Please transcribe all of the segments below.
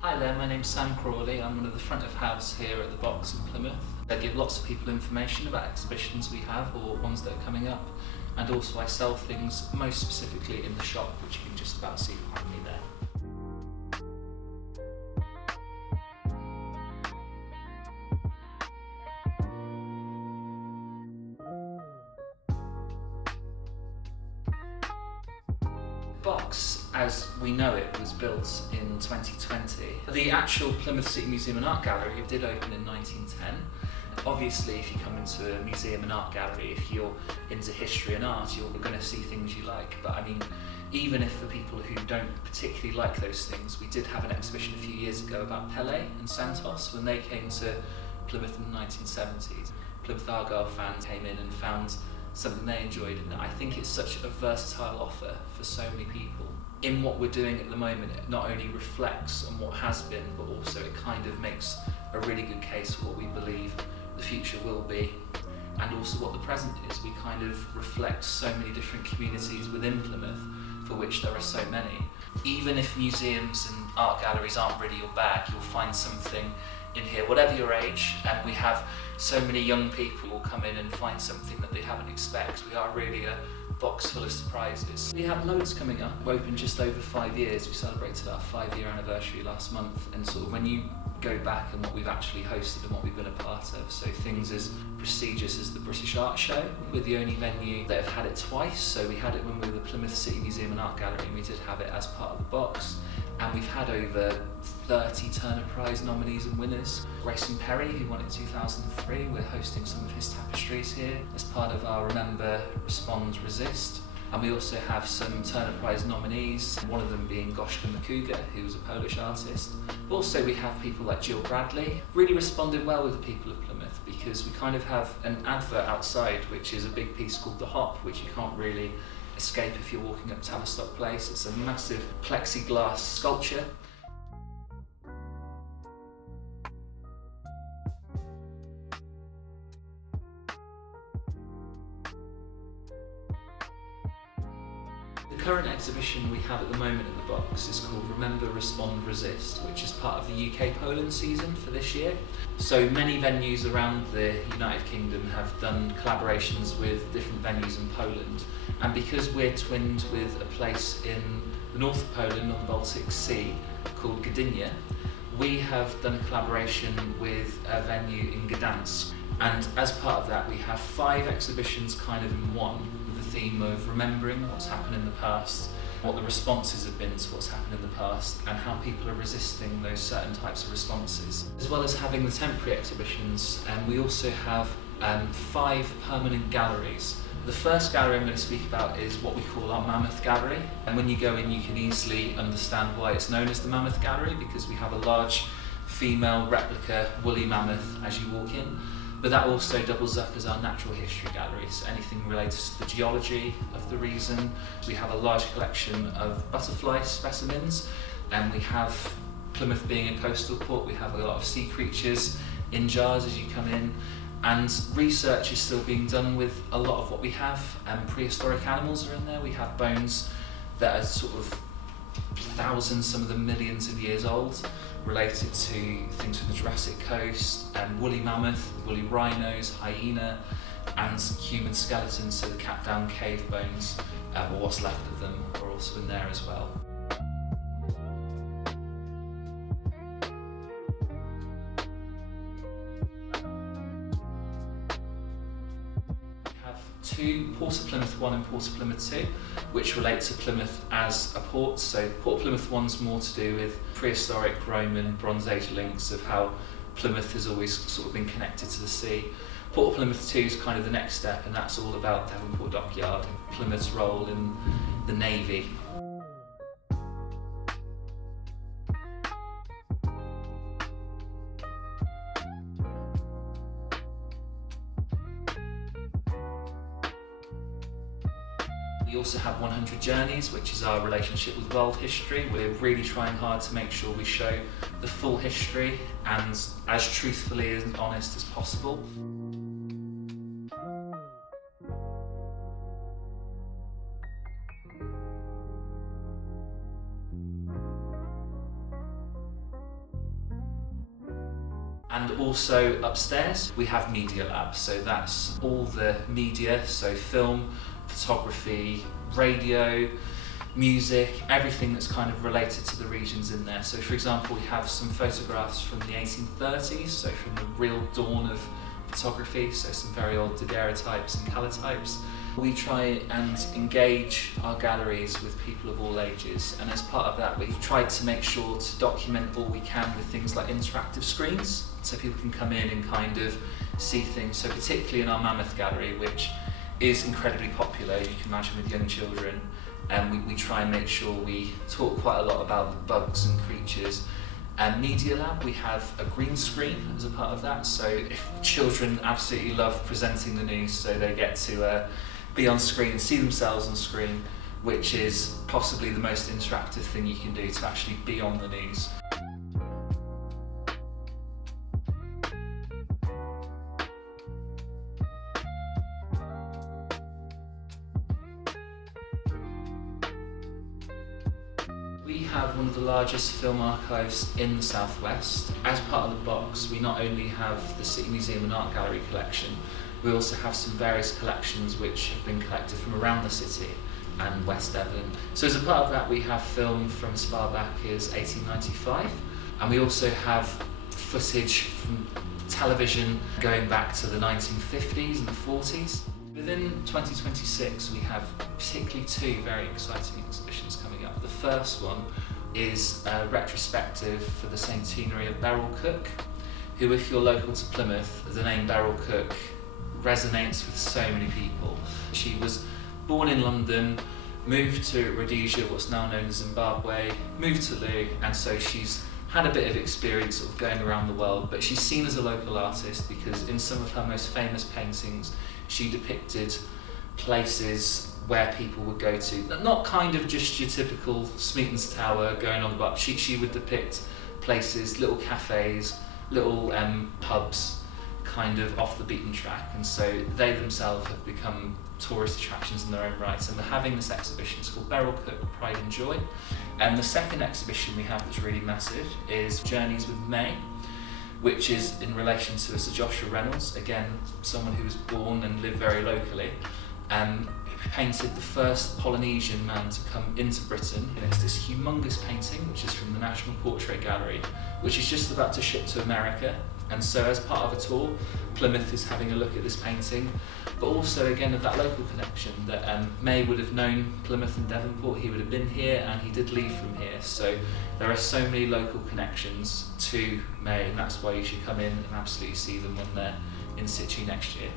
Hi there, my name's Sam Crawley. I'm one of the front of house here at the Box in Plymouth. I give lots of people information about exhibitions we have or ones that are coming up, and also I sell things most specifically in the shop, which you can just about see behind me there. Box, as we know it, was built in 2020. The actual Plymouth City Museum and Art Gallery did open in 1910. Obviously, if you come into a museum and art gallery, if you're into history and art, you're going to see things you like. But I mean, even if for people who don't particularly like those things, we did have an exhibition a few years ago about Pele and Santos when they came to Plymouth in the 1970s. Plymouth Argyle fans came in and found something they enjoyed, and I think it's such a versatile offer for so many people. In what we're doing at the moment, it not only reflects on what has been, but also it kind of makes a really good case for what we believe the future will be, and also what the present is. We kind of reflect so many different communities within Plymouth, for which there are so many. Even if museums and art galleries aren't really your bag, you'll find something in here, whatever your age, and we have so many young people will come in and find something that they haven't expected. We are really a box full of surprises. We have loads coming up. We're open just over 5 years. We celebrated our 5-year anniversary last month, and sort of when you go back and what we've actually hosted and what we've been a part of, so things as prestigious as the British Art Show. We're the only venue that have had it twice, so we had it when we were the Plymouth City Museum and Art Gallery, and we did have it as part of the Box. And we've had over 30 Turner Prize nominees and winners. Grayson Perry, who won it in 2003, we're hosting some of his tapestries here as part of our Remember, Respond, Resist. And we also have some Turner Prize nominees, one of them being Goshka Makuga, who was a Polish artist. Also we have people like Jill Bradley. Really responded well with the people of Plymouth, because we kind of have an advert outside, which is a big piece called The Hop, which you can't really escape if you're walking up Tavistock Place. It's a massive plexiglass sculpture. The current exhibition we have at the moment at the Box is called Remember, Respond, Resist, which is part of the UK-Poland season for this year. So many venues around the United Kingdom have done collaborations with different venues in Poland, and because we're twinned with a place in the north of Poland on the Baltic Sea called Gdynia, we have done a collaboration with a venue in Gdansk. And as part of that, we have 5 exhibitions kind of in one, with the theme of remembering what's happened in the past, what the responses have been to what's happened in the past, and how people are resisting those certain types of responses. As well as having the temporary exhibitions, we also have 5 permanent galleries. The first gallery I'm going to speak about is what we call our Mammoth Gallery, and when you go in you can easily understand why it's known as the Mammoth Gallery, because we have a large female replica woolly mammoth as you walk in. But that also doubles up as our natural history gallery, so anything related to the geology of the region. We have a large collection of butterfly specimens, and we have, Plymouth being a coastal port, we have a lot of sea creatures in jars as you come in. And research is still being done with a lot of what we have. Prehistoric animals are in there. We have bones that are sort of thousands, some of them millions of years old, related to things from the Jurassic Coast, woolly mammoth, woolly rhinos, hyena, and human skeletons, so the Capdown cave bones, or what's left of them, are also in there as well. Two, Port of Plymouth 1 and Port of Plymouth 2, which relate to Plymouth as a port. So Port of Plymouth 1's more to do with prehistoric Roman Bronze Age links of how Plymouth has always sort of been connected to the sea. Port of Plymouth 2 is kind of the next step, and that's all about Devonport Dockyard and Plymouth's role in the Navy. We also have 100 Journeys, which is our relationship with world history. We're really trying hard to make sure we show the full history and as truthfully and honest as possible. And also upstairs we have Media Lab, so that's all the media, so film, photography, radio, music, everything that's kind of related to the regions in there. So for example, we have some photographs from the 1830s, so from the real dawn of photography, so some very old daguerreotypes and calotypes. We try and engage our galleries with people of all ages, and as part of that we've tried to make sure to document all we can with things like interactive screens, so people can come in and kind of see things. So particularly in our Mammoth gallery, which is incredibly popular, you can imagine, with young children, and we try and make sure we talk quite a lot about the bugs and creatures. And Media Lab, we have a green screen as a part of that, so if children absolutely love presenting the news, so they get to be on screen and see themselves on screen, which is possibly the most interactive thing you can do, to actually be on the news. We have one of the largest film archives in the southwest. As part of the box, we not only have the City Museum and Art Gallery collection, we also have some various collections which have been collected from around the city and West Devon. So as a part of that, we have film from as far back as 1895, and we also have footage from television going back to the 1950s and the 40s. Within 2026, we have particularly two very exciting exhibitions coming up. The first one is a retrospective for the centenary of Beryl Cook, who, if you're local to Plymouth, the name Beryl Cook resonates with so many people. She was born in London, moved to Rhodesia, what's now known as Zimbabwe, moved to Lou, and so she's had a bit of experience sort of going around the world, but she's seen as a local artist because in some of her most famous paintings she depicted places where people would go to, not kind of just your typical Smeaton's Tower going on the bar. She would depict places, little cafes, little pubs, kind of off the beaten track, and so they themselves have become tourist attractions in their own right, and they're having this exhibition. It's called Beryl Cook, Pride and Joy. And the second exhibition we have that's really massive is Journeys with May, which is in relation to Sir Joshua Reynolds, again someone who was born and lived very locally, who painted the first Polynesian man to come into Britain. And it's this humongous painting which is from the National Portrait Gallery, which is just about to ship to America. And so as part of a tour, Plymouth is having a look at this painting, but also again of that local connection that May would have known Plymouth and Devonport, he would have been here and he did leave from here. So there are so many local connections to May, and that's why you should come in and absolutely see them when they're in situ next year.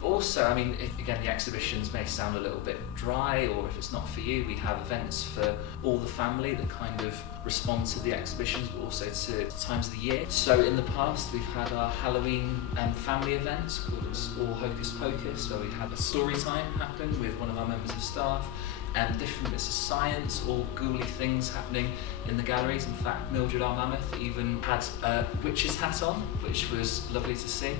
But also, I mean, again, the exhibitions may sound a little bit dry, or if it's not for you, we have events for all the family that kind of respond to the exhibitions, but also to times of the year. So in the past, we've had our Halloween family events called All Hocus Pocus, where we had a story time happen with one of our members of staff, and different bits of science or ghouly things happening in the galleries. In fact, Mildred, our mammoth, even had a witch's hat on, which was lovely to see.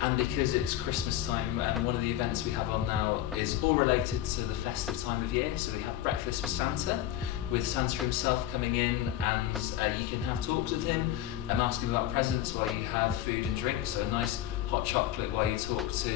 And because it's Christmas time, and one of the events we have on now is all related to the festive time of year. So we have breakfast with Santa himself coming in, and you can have talks with him and ask him about presents while you have food and drink. So a nice hot chocolate while you talk to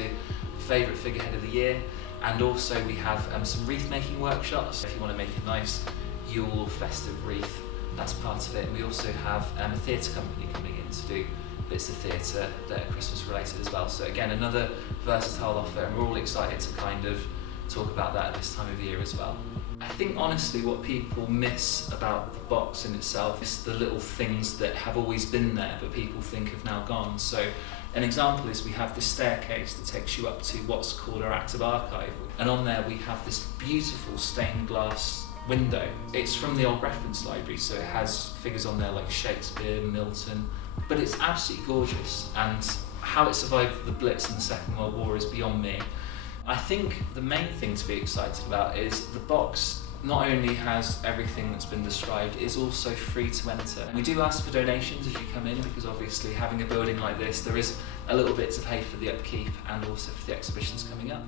favourite figurehead of the year. And also we have some wreath making workshops. If you want to make a nice Yule festive wreath, that's part of it. And we also have a theatre company coming in to do bits of theatre that are Christmas related as well. So again, another versatile offer, and we're all excited to kind of talk about that at this time of year as well. I think honestly what people miss about the box in itself is the little things that have always been there but people think have now gone. So an example is we have this staircase that takes you up to what's called our active archive, and on there we have this beautiful stained glass window. It's from the old reference library, so it has figures on there like Shakespeare, Milton, but it's absolutely gorgeous, and how it survived the Blitz in the Second World War is beyond me. I think the main thing to be excited about is the box not only has everything that's been described, it is also free to enter. We do ask for donations as you come in, because obviously having a building like this, there is a little bit to pay for the upkeep and also for the exhibitions coming up.